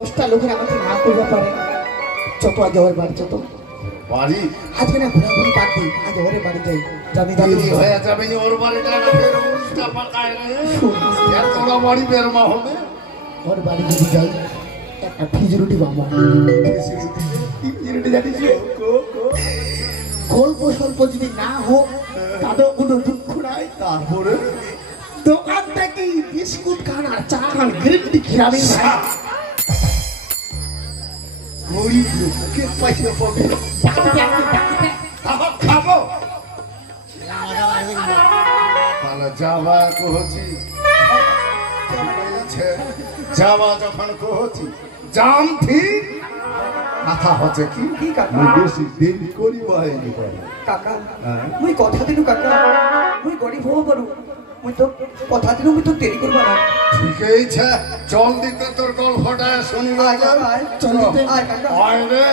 দশটা লোকের আমাকে না করতে পারে যত আজ ওর বাড়ি যত। বাড়ি? আজকে না ঘোরাঘুরি বাদ দিই আজ ওরে বাড়ি যাই। যাবি দেরি হয়ে যাবে যে ওর বাড়িটা না ফের উল্টা পাকায় রে এতটা বাড়ি বের মা হবে? ওর বাড়ি যদি যাই একটা ফিজরুটি বাবা ফিজরুটি জানিস? গল্প স্বল্প যদি না হোক তাদের কোনো দুঃখ নাই। তারপরে? দোকান থেকে বিস্কুট খান আর চা খান গ্রিন টি খেয়ালি ভাই গরিব লোককে পয়সা পাবে খাব তাহলে যাবা কহছি যাবা যখন কহছি জাম ঠিক কথা হচ্ছে কি কি কাকা? বেশি দেরি করি কাকা। মুই কথা দিনু কাকা মুই গরিব হব পারু মুই তো কথা দিনু মুই তো দেরি করবা না। ঠিকই ছে চল দিতে তোর গল্পটা আয়, চল আয় রে।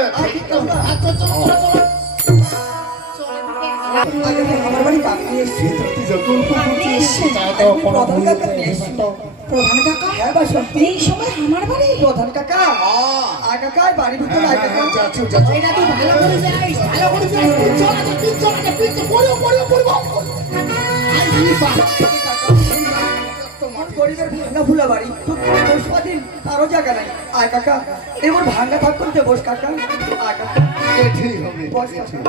বাড়ি করছিস প্রধান কাকা? হ্যাঁ বা সত্যি। এই সময় আমার বাড়ি প্রধান কাকা। আয় কাকা বাড়ির ভিতরে আয় কাকা। যাচ্ছু যাচ্ছু। এটা তুই ভালো করে যাইস ভালো করে যাইস তুই চল আগে তুই চল আগে তুই তো পড়িও পড়িও পড়িও আই বাবা আমার গরিবের ভাঙা ফুলা বাড়ি। তো বসবা দিন তারও জায়গা নাই। আয় কাকা এবার ভাঙা থাক করতে বস কাকা। আয় কাকা। ঠিক হবে বস কাকা।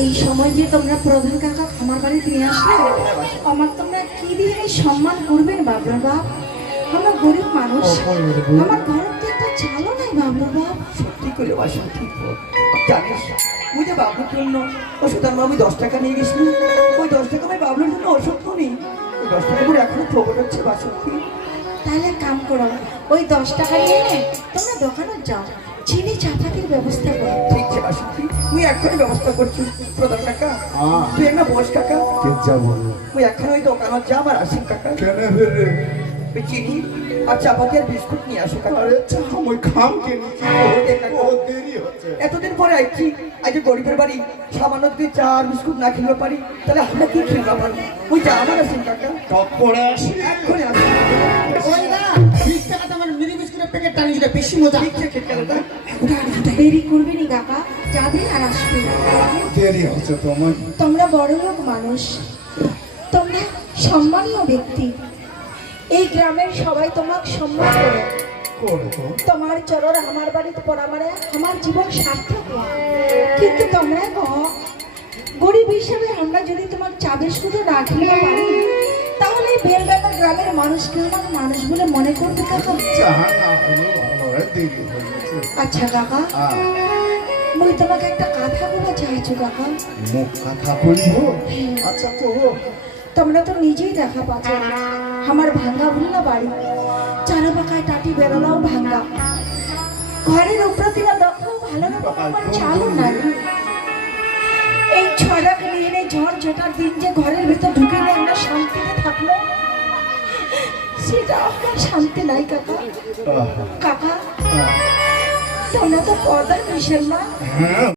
এই সময় যে তোমরা প্রধান কাকা আমার বাড়িতে নিয়ে আসলে আমার তোমরা কি দিয়ে এই সম্মান করবেন বাবলার বাপ? আমরা গরিব মানুষ। আমার ঘরের তো একটা চালও নাই বাবলার বাপ। সত্যি করে বাসা ঠিক জানিস? ওই যে বাবুর জন্য ওষুধ আনব আমি দশ টাকা নিয়ে গেছিলাম ওই দশ টাকা আমি বাবুর জন্য ওষুধ নিই ওই দশ টাকা করে এখনও প্রকট হচ্ছে বাসন্তী। তাহলে কাম করো ওই দশ টাকা নিয়ে তোমরা দোকানে যাও চিনি চাপাতির ব্যবস্থা করো। ঠিক আছে বাসন্তী তুই এক্ষুনি ব্যবস্থা করছি প্রধান কাকা। হ্যাঁ। তুই একটা বস কাকা। কে যাব তুই এক্ষুনি ওই দোকানত যা আমার আসিস কাকা। কেন চিনি আর চাপাতি আর বিস্কুট নিয়ে আসো কাকা। আরে চা মই খাম কে নিচে ও দেরি হচ্ছে। এতদিন পরে আইছি আজ গরিবের বাড়ি সামান্য যদি চা বিস্কুট না খেলে পারি তাহলে আমরা কি খেলতে পারব? ওই যা আমার আসেন কাকা। টপ আসি। এক্ষুনি আসেন ওই না বিশ টাকা তোমার মিনি বিস্কুটের প্যাকেট টানি দিলে বেশি মজা। ঠিক আছে খেতে দেরি করবে নি কাকা। যাবে আর আসবে। দেরি হচ্ছে তোমার তোমরা বড় লোক মানুষ। তোমরা সম্মানীয় ব্যক্তি। এই গ্রামের সবাই তোমাকে সম্মান করে। তোমার চরণ আমার বাড়িতে পড়া মানে আমার জীবন সার্থক কিন্তু তোমরা গরিব হিসেবে আমরা যদি তোমার চা বিস্কুটও না খেলে পারি তাহলে বেলডাঙ্গা গ্রামের মানুষকে আমার মানুষ বলে মনে করবে কাকা ভালো হয় হয়ে গেছে। আচ্ছা কাকা। মুই তোমাকে একটা কথা বলা চাইছো কাকা। মুখ কথা কইব আচ্ছা তো তোমরা তো নিজেই দেখা পাচ্ছ আমার ভাঙ্গা ভুল্লা বাড়ি। চারো পাকায় টাটি বেরোলাও ভাঙ্গা। ঘরের উপরে দিলা দেখো ভালো রকম চালও নাই। এই ছড়াক নিয়ে ঝড় ঝটার দিন যে ঘরের ভিতর ঢুকে নিয়ে আমরা শান্তিতে থাকল সেটা আমার শান্তি নাই কাকা। কাকা তোমরা তো পর্দার মিশেল না